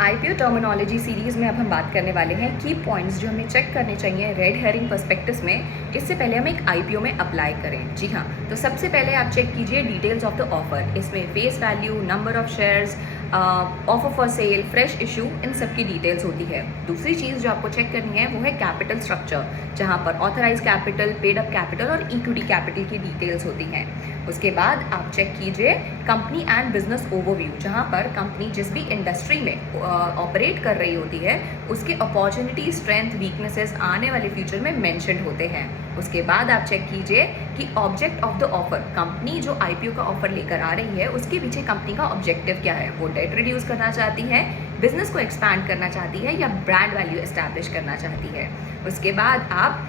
IPO terminology series में अब हम बात करने वाले हैं की पॉइंट्स जो हमें चेक करने चाहिए रेड हेरिंग पर्सपेक्टिव्स में, इससे पहले हम एक आईपीओ में अप्लाई करें। जी हाँ, तो सबसे पहले आप चेक कीजिए डिटेल्स ऑफ द ऑफर। इसमें face value, number of shares, offer for sale, fresh issue, इन सब की डिटेल्स होती है। दूसरी चीज़ जो आपको चेक करनी है वो है कैपिटल स्ट्रक्चर, जहाँ पर authorise capital, paid up capital और इक्विटी कैपिटल की डिटेल्स होती हैं। उसके बाद आप चेक कीजिए कंपनी एंड बिजनेस ओवरव्यू, जहाँ पर कंपनी जिस भी इंडस्ट्री में ऑपरेट कर रही होती है उसके अपॉर्चुनिटी, स्ट्रेंथ, वीकनेसेस आने वाले फ्यूचर में मेंशन्ड होते हैं। उसके बाद आप चेक कीजिए कि object of the offer, company जो आईपीओ का ऑफर लेकर आ रही है उसके पीछे कंपनी का ऑब्जेक्टिव क्या है। वो डेट रिड्यूस करना चाहती है, बिजनेस को एक्सपैंड करना चाहती है या ब्रांड वैल्यू एस्टैब्लिश करना चाहती है। उसके बाद आप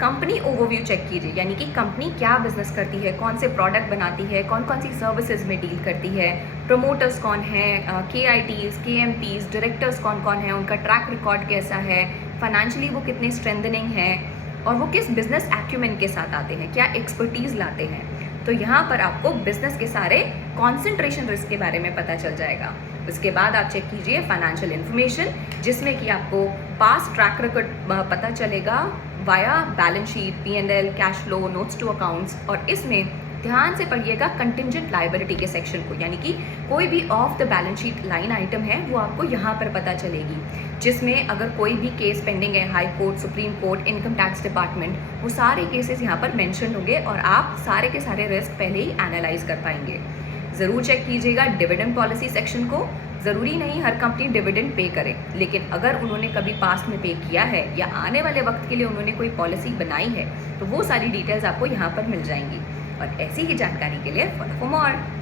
कंपनी ओवरव्यू चेक कीजिए, यानी कि कंपनी क्या बिजनेस करती है, कौन से प्रोडक्ट बनाती है, कौन कौन सी सर्विसेज में डील करती है, प्रमोटर्स कौन हैं, KITs, KMPs, डायरेक्टर्स कौन कौन हैं, उनका ट्रैक रिकॉर्ड कैसा है, फाइनेंशियली वो कितने स्ट्रेंथनिंग है और वो किस बिजनेस एक्यूमेंट के साथ आते हैं, क्या एक्सपर्टीज़ लाते हैं। तो यहाँ पर आपको बिजनेस के सारे कॉन्सेंट्रेशन रिस्क के बारे में पता चल जाएगा। उसके बाद आप चेक कीजिए फाइनेंशियल इन्फॉर्मेशन, जिसमें कि आपको पास्ट ट्रैक रिकॉर्ड पता चलेगा via balance sheet, P&L, cash flow, notes to accounts. और इसमें ध्यान से पढ़िएगा कंटिंजेंट लायबिलिटी के सेक्शन को, यानी कि कोई भी of the balance sheet line item है वो आपको यहाँ पर पता चलेगी, जिसमें अगर कोई भी केस पेंडिंग है, high court, supreme court, income tax department, वो सारे केसेस यहाँ पर मेंशन होंगे और आप सारे के सारे रिस्क पहले ही एनालाइज कर पाएंगे। ज़रूर चेक कीजिएगा डिविडेंड पॉलिसी सेक्शन को। ज़रूरी नहीं हर कंपनी डिविडेंड पे करे, लेकिन अगर उन्होंने कभी पास्ट में पे किया है या आने वाले वक्त के लिए उन्होंने कोई पॉलिसी बनाई है तो वो सारी डिटेल्स आपको यहाँ पर मिल जाएंगी। और ऐसी ही जानकारी के लिए फॉलो फॉर मोर।